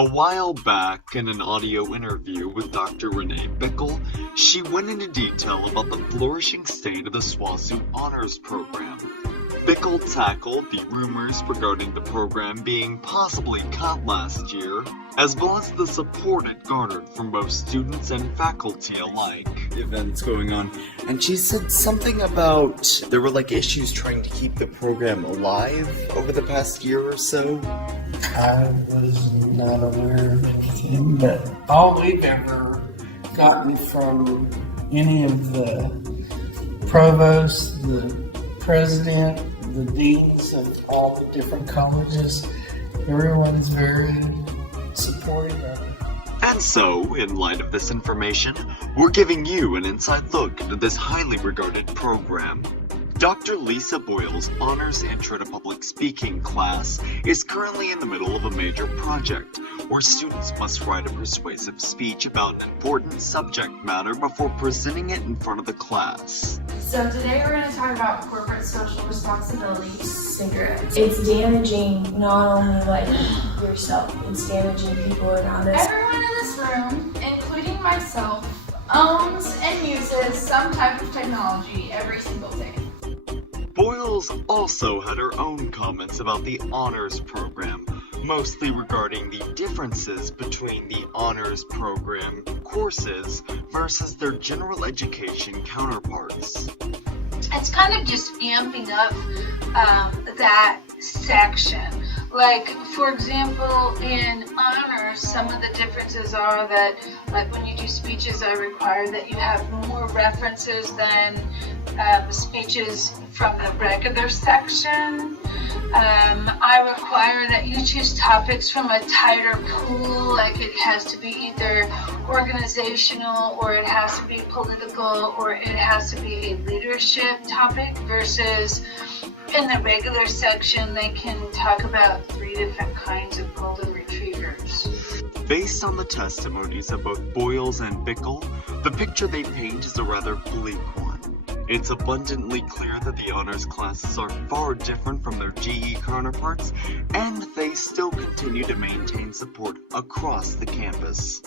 A while back, in an audio interview with Dr. Renee Bickle, she went into detail about the flourishing state of the SWOSU Honors Program. Bickle tackled the rumors regarding the program being possibly cut last year, as well as the support it garnered from both students and faculty alike. Events going on, and she said something about there were issues trying to keep the program alive over the past year or so. I was not aware of anything, but all we've ever gotten from any of the provosts, the president, the deans of all the different colleges, everyone's very supportive of it. And so, in light of this information, we're giving you an inside look into this highly regarded program. Dr. Lisa Boyle's Honors Intro to Public Speaking class is currently in the middle of a major project where students must write a persuasive speech about an important subject matter before presenting it in front of the class. So today we're going to talk about corporate social responsibility cigarettes. It's damaging not only yourself, it's damaging people around us. Everyone in this room, including myself, owns and uses some type of technology every single day. Boyles also had her own comments about the honors program, mostly regarding the differences between the honors program courses versus their general education counterparts. It's kind of just amping up that section. For example, in honors, some of the differences are that, when you do speeches, I require that you have more references than speeches from the regular section. I require that you choose topics from a tighter pool, it has to be either organizational, or it has to be political, or it has to be a leadership topic, versus in the regular section they can talk about 3 different kinds of golden retrievers. Based on the testimonies of both Boyles and Bickle, the picture they paint is a rather bleak one. It's abundantly clear that the honors classes are far different from their GE counterparts, and they still continue to maintain support across the campus.